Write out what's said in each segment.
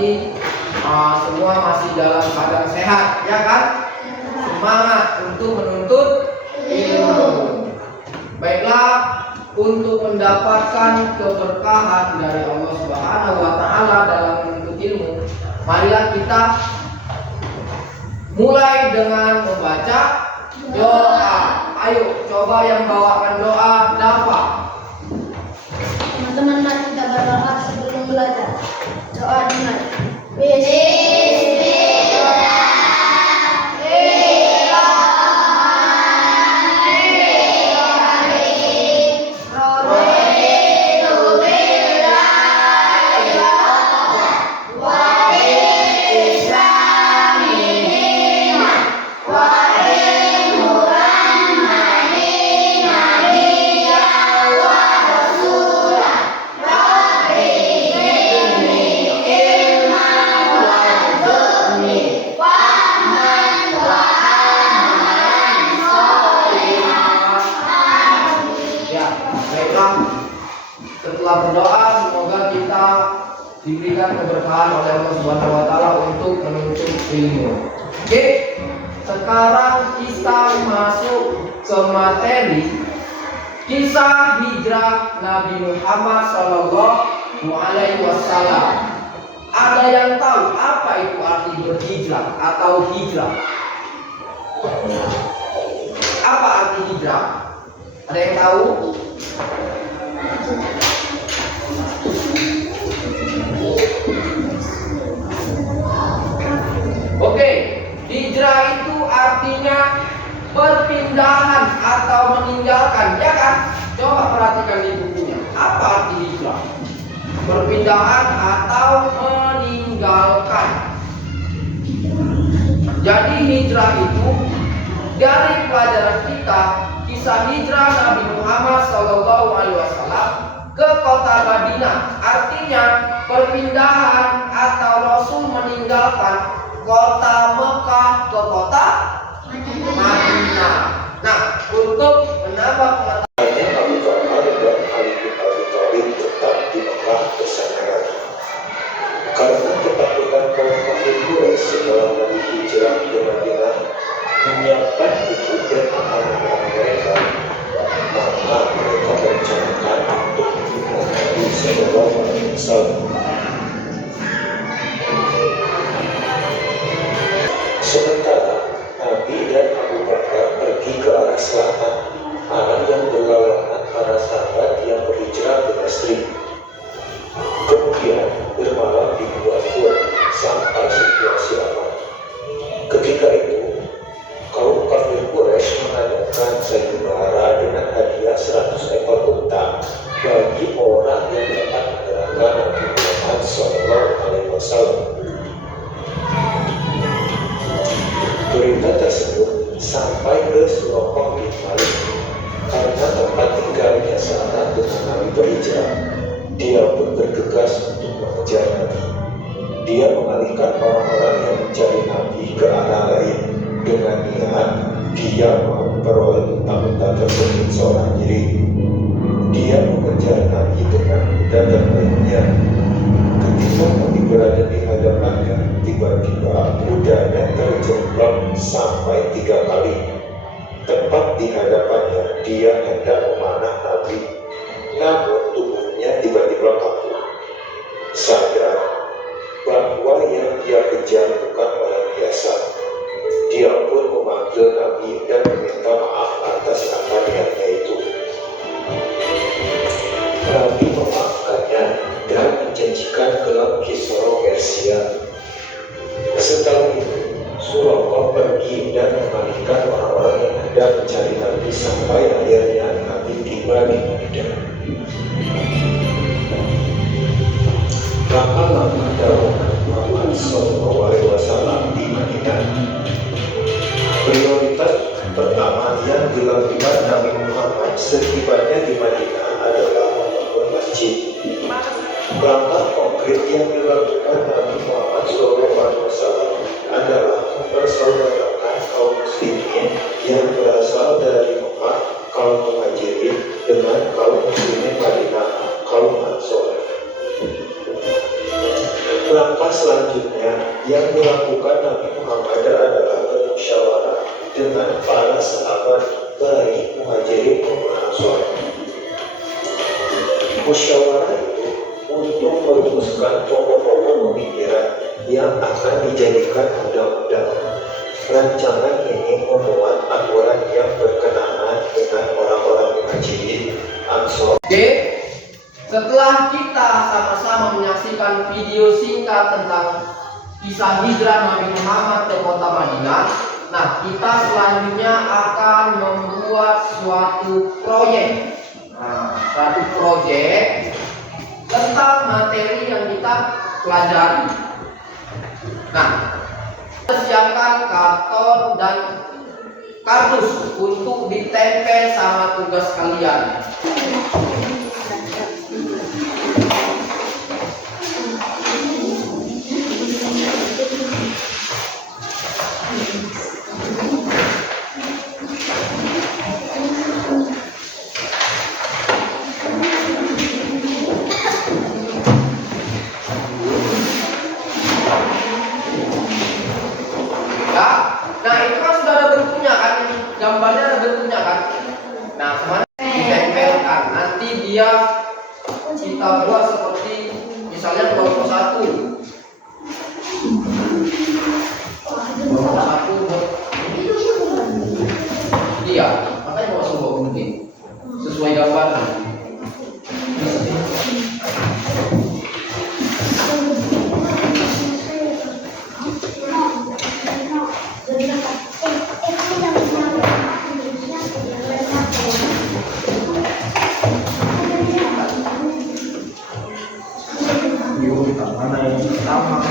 berarti semua masih dalam keadaan sehat, ya kan? Semangat untuk menuntut ilmu. Baiklah, untuk mendapatkan keberkahan dari Allah Subhanahu wa taala dalam menuntut ilmu, marilah kita mulai dengan membaca doa. Ayo, coba yang bawakan doa dapat. Teman-teman, mari kita berdoa sebelum belajar. Doa dimulai. Setelah berdoa, semoga kita diberikan keberkahan oleh Allah Subhanahu wa taala untuk menuntut ilmu. Oke, sekarang kita masuk ke materi kisah hijrah Nabi Muhammad sallallahu alaihi wasallam. Ada yang tahu apa itu arti berhijrah atau hijrah? Apa arti hijrah? Ada yang tahu? Oke, hijrah itu artinya berpindahan atau meninggalkan, ya kan? Coba perhatikan di bukunya. Apa arti hijrah? Berpindahan atau meninggalkan. Jadi hijrah itu dari pelajaran kita, kisah hijrah Nabi Muhammad SAW ke kota Madinah. Artinya perpindahan atau Rasul meninggalkan kota Mekah ke kota Madinah. Nah, untuk menambah pengetahuan Abu Bakar dan Ali bin Abi Thalib tetap di Mekah bersama Nabi. Karena ketakutan kaum kafir Quraisy setelah Nabi hijrah ke Madinah menyiapkan itu dan akan menyerang mereka, maka mereka merencanakan untuk membunuh Nabi Sallallahu Alaihi Wasallam. Sementara Nabi dan Abu Bakar pergi ke arah selatan, arah yang berlawanan para sahabat yang berhijrah ke Nasri. Kemudian bermalam di dua gua sampai situasi aman. Ketika itu, kaum kafir Quraisy mengadakan sayembara dengan hadiah 100 ekor unta bagi orang yang dapat menyerahkan Nabi Muhammad SAW. Berita tersebut sampai ke Suraqah bin Malik. Karena tempat tinggalnya searah dengan Nabi berhijrah, dia pun bergegas untuk mengejar Nabi. Dia mengalihkan orang-orang yang mencari Nabi ke arah lain dengan niat dia mau memperoleh unta-unta tersebut seorang diri. Dia mengejar Nabi dengan kuda terbaiknya. Ketika Nabi berada di hadapannya, tiba-tiba kudanya terjengklam sampai 3 kali. Tepat di hadapannya, dia hendak memanah Nabi, namun tubuhnya tiba-tiba kaku. Sadar bahwa yang dia kejar bukan orang biasa, dia pun memanggil Nabi dan meminta maaf atas apa niatnya itu. Nabi memaafkannya dan menjanjikan kelak Kisra Persia. Setelah itu, Suraqah pergi dan mengalihkan orang-orang yang hendak mencari Nabi sampai akhirnya Nabi tiba di Madinah. Berapa lama dakwah Muhammad SAW di Madinah? Prioritas pertama yang dilakukan Nabi Muhammad setibanya di Madinah adalah membangun masjid. Langkah konkret yang dilakukan Nabi Muhammad SAW adalah mempersaudarakan kaum muslimin yang berasal dari Mekah, kaum Muhajirin, dengan kaum muslimin Madinah, kaum Ansor. Langkah Langkah selanjutnya yang dilakukan Nabi Muhammad adalah bermusyawarah dengan para sahabat baik Muhajirin maupun Ansor. Musyawarah itu untuk merumuskan pokok-pokok pemikiran yang akan dijadikan undang-undang. Rancangan ini memuat aturan yang berkenaan dengan orang-orang Muhajirin, Ansor. Oke, setelah kita sama-sama menyaksikan video singkat tentang kisah hijrah Nabi Muhammad ke kota Madinah, nah kita selanjutnya akan membuat suatu proyek. Suatu proyek tentang materi yang kita pelajari. Nah, kita siapkan karton dan kardus untuk ditempel sama tugas kalian. Nah itu kan sudah ada bentuknya kan, gambarnya ada bentuknya kan. Nah kemana ditempelkan, nanti dia kita buat seperti misalnya kelompok 1 iya, makanya masuk kelompok mungkin sesuai gambarnya. Mana yang pertama?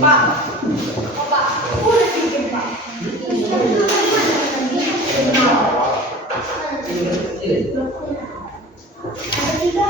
Pak. Oh, Pak. Udah bikin, Pak. Ada tiga.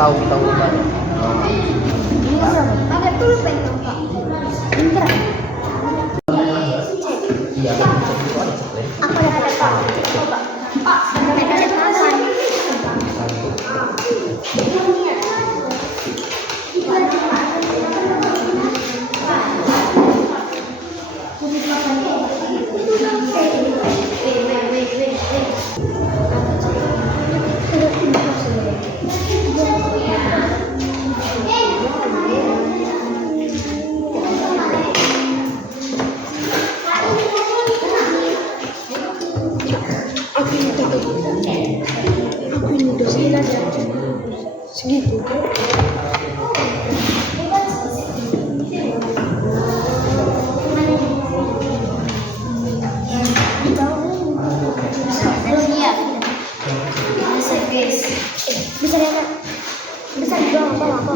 Tahu banyak. Pakai pulpen dong, Pak. Pinter. Iya, Apa yang ada, Pak? Coba. Pak, sampai ada perasaan. Aku ini dosen aja segitu. Bisa lihat, bisa juga apa?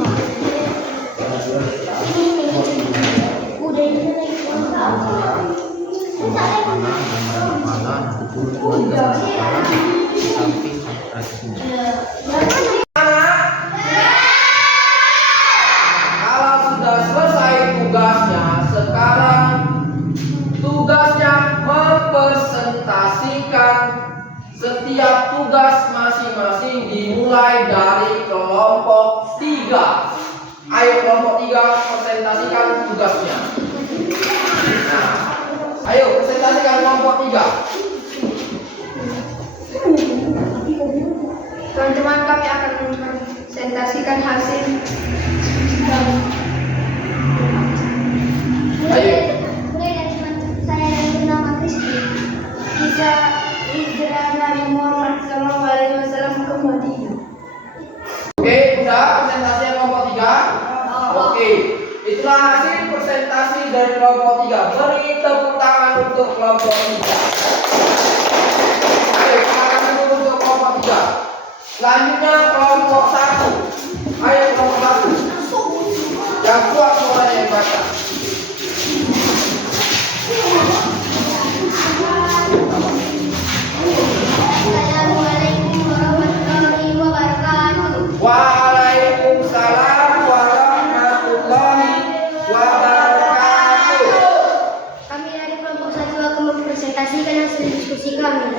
Udah ini lagi. Kalau sudah selesai tugasnya, sekarang tugasnya mempresentasikan setiap tugas masing-masing dimulai dari kelompok 3. Ayo kelompok 3 presentasikan tugasnya. Nah, ayo presentasikan kelompok 3. Teman-teman, kami akan mempresentasikan hasil. Ayo. Mulai dari saya yang bernama Kristi. Kisah hijrah Nabi Muhammad SAW ke Madinah. Oke, udah presentasi kelompok 3? Oke. Itulah hasil presentasi dari kelompok 3. Beri tepuk tangan untuk kelompok 3. Ayo, tangan dulu untuk kelompok 3. Selanjutnya kelompok 1. Ayo kelompok 1. Yang kuat suaranya yang baca. diskusi kami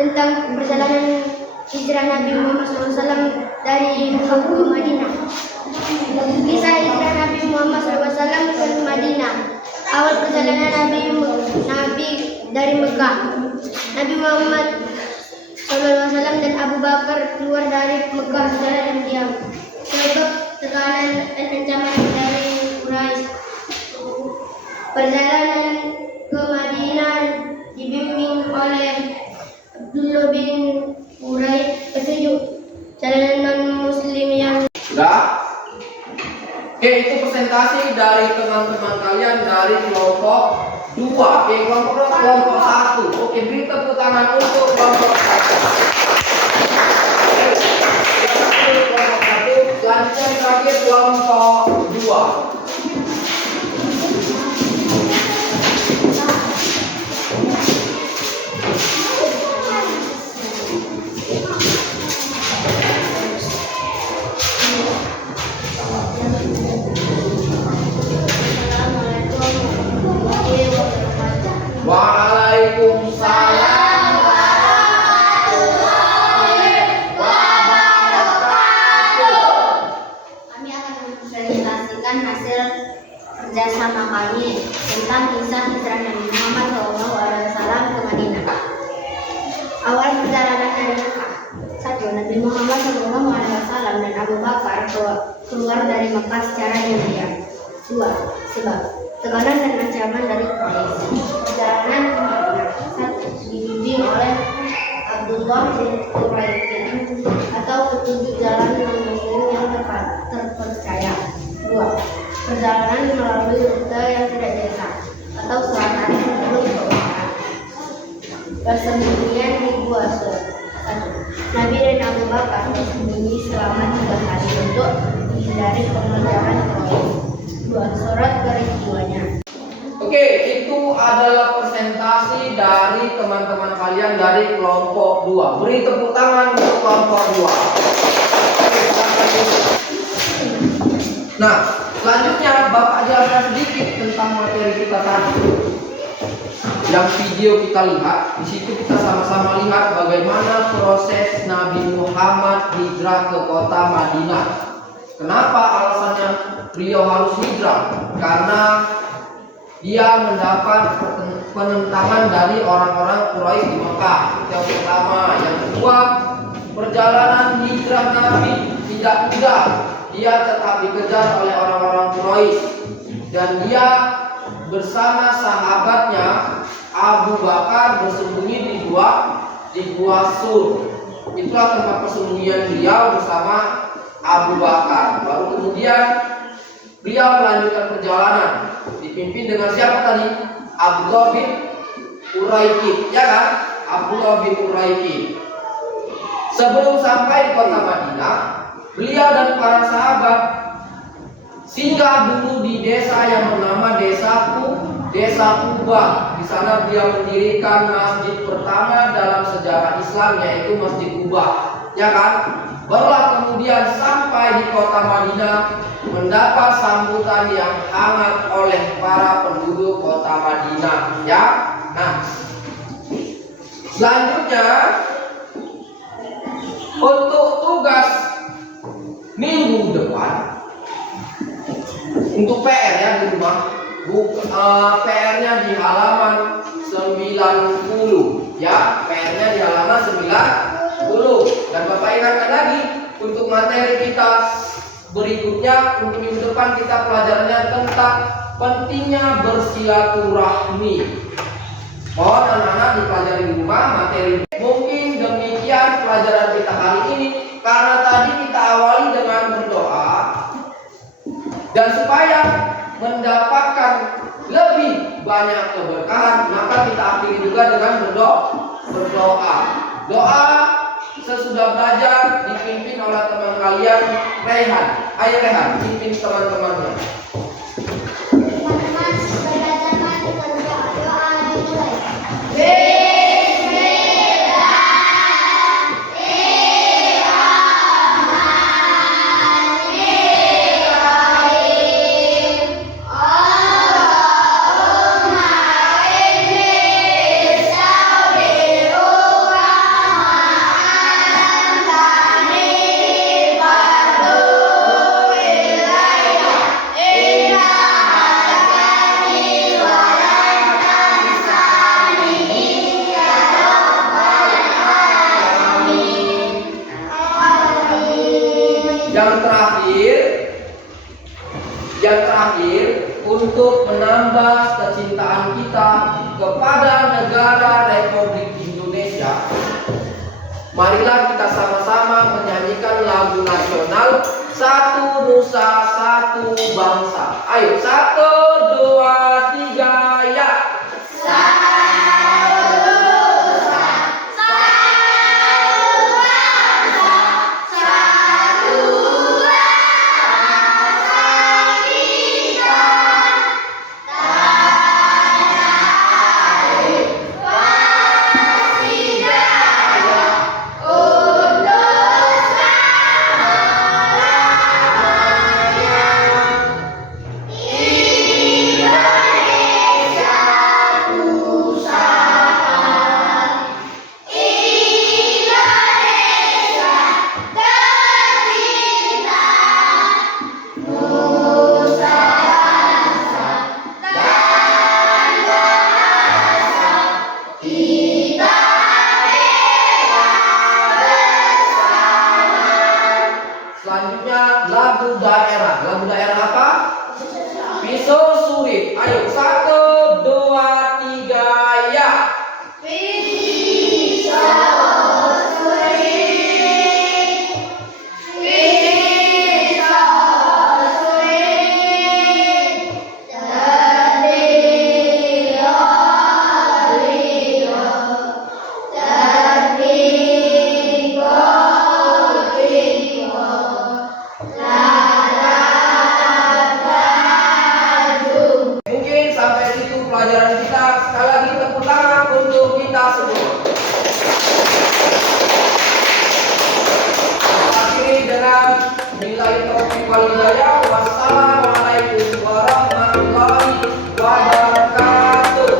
tentang perjalanan hijrah Nabi Muhammad SAW dari Mekah ke Madinah. Kisah hijrah Nabi Muhammad SAW ke Madinah. Awal perjalanan Nabi dari Mekah. Nabi Muhammad SAW dan Abu Bakar keluar dari Mekah secara diam-diam sebab tekanan dan ancaman dari Quraisy. Perjalanan ke Madinah dibimbing oleh Abdullah bin Urai, petunjuk jalan non-muslim yang Sudah? Oke, itu presentasi dari teman-teman kalian dari kelompok 2. Oke, kelompok 1. Oke, beri tepuk tangan untuk kelompok 1. Oke, kelompok 1. Selanjutnya terakhir kelompok 2. Waalaikumsalam warahmatullahi wabarakatuh. kami akan mempresentasikan hasil kerjasama kami tentang kisah hijrah Nabi Muhammad SAW ke Madinah. Awal perjalanan dari Mekah. 1. Nabi Muhammad SAW dan Abu Bakar keluar dari Mekah secara diam-diam. 2. Sebab tekanan dan ancaman dari Quraisy. Perjalanan ke Madinah. 1. Dibimbing oleh Abdullah bin Urai atau petunjuk jalan non-muslim yang terpercaya. 2. Perjalanan melalui rute yang tidak biasa atau selatan sebelum ke utara. Persembunyian di Gua Sur. 1. Nabi dan Abu Bakar bersembunyi selama 3 hari untuk menghindari pengejaran Quraisy. 2. Surat peristiwanya. Oke, itu adalah presentasi dari teman-teman kalian dari kelompok 2. Beri tepuk tangan untuk kelompok 2. Nah, selanjutnya Bapak jelaskan sedikit tentang materi kita tadi. Yang video kita lihat, di situ kita sama-sama lihat bagaimana proses Nabi Muhammad hijrah ke kota Madinah. Kenapa alasannya beliau harus hijrah? Karena dia mendapat penentangan dari orang-orang Quraisy di Mekah. Yang pertama, yang kedua, perjalanan hijrah Nabi tidak mudah. Dia tetap dikejar oleh orang-orang Quraisy dan dia bersama sahabatnya Abu Bakar bersembunyi di gua Sur. Itulah tempat persembunyian beliau bersama Abu Bakar. Baru kemudian beliau melanjutkan perjalanan dipimpin dengan siapa tadi? Abdullah bin Uraiki, ya kan? Abdullah bin Uraiki. Sebelum sampai di kota Madinah, beliau dan para sahabat singgah dulu di desa yang bernama Desa Kubah. Di sana beliau mendirikan masjid pertama dalam sejarah Islam, yaitu Masjid Kubah, ya kan? Barulah kemudian sampai di kota Madinah, mendapat sambutan yang hangat oleh para penduduk kota Madinah, ya. Nah, selanjutnya untuk tugas minggu depan, untuk PR ya di rumah, PR-nya di halaman 90, ya. PR-nya di halaman 90. Dan Bapak ingatkan lagi, untuk materi kita berikutnya, untuk minggu depan kita pelajarannya tentang pentingnya bersilaturahmi. Mohon anak-anak dipelajari di rumah materi. Mungkin demikian pelajaran kita kali ini, karena tadi kita awali dengan berdoa, dan supaya mendapatkan lebih banyak keberkahan, maka kita akhiri juga dengan berdoa. Doa sesudah belajar dipimpin oleh teman kalian, Rehan. Ayo Rehan, pimpin teman-temannya. Teman-teman, belajar mari kita berdoa yang mulai. Allahumma inni Indonesia, marilah kita sama-sama menyanyikan lagu nasional Satu Nusa Satu Bangsa. Ayo, 1, 2, 3, ya. Selanjutnya lagu daerah. Lagu daerah apa? Pisau surit. Ayo, 1, 2, 3, ya. Mungkin sampai situ pelajaran kita. Sekali lagi tepuk tangan untuk kita semua. Akhiri dengan nilai topik wal hidayah. Wassalamualaikum warahmatullahi wabarakatuh.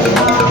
Thank you.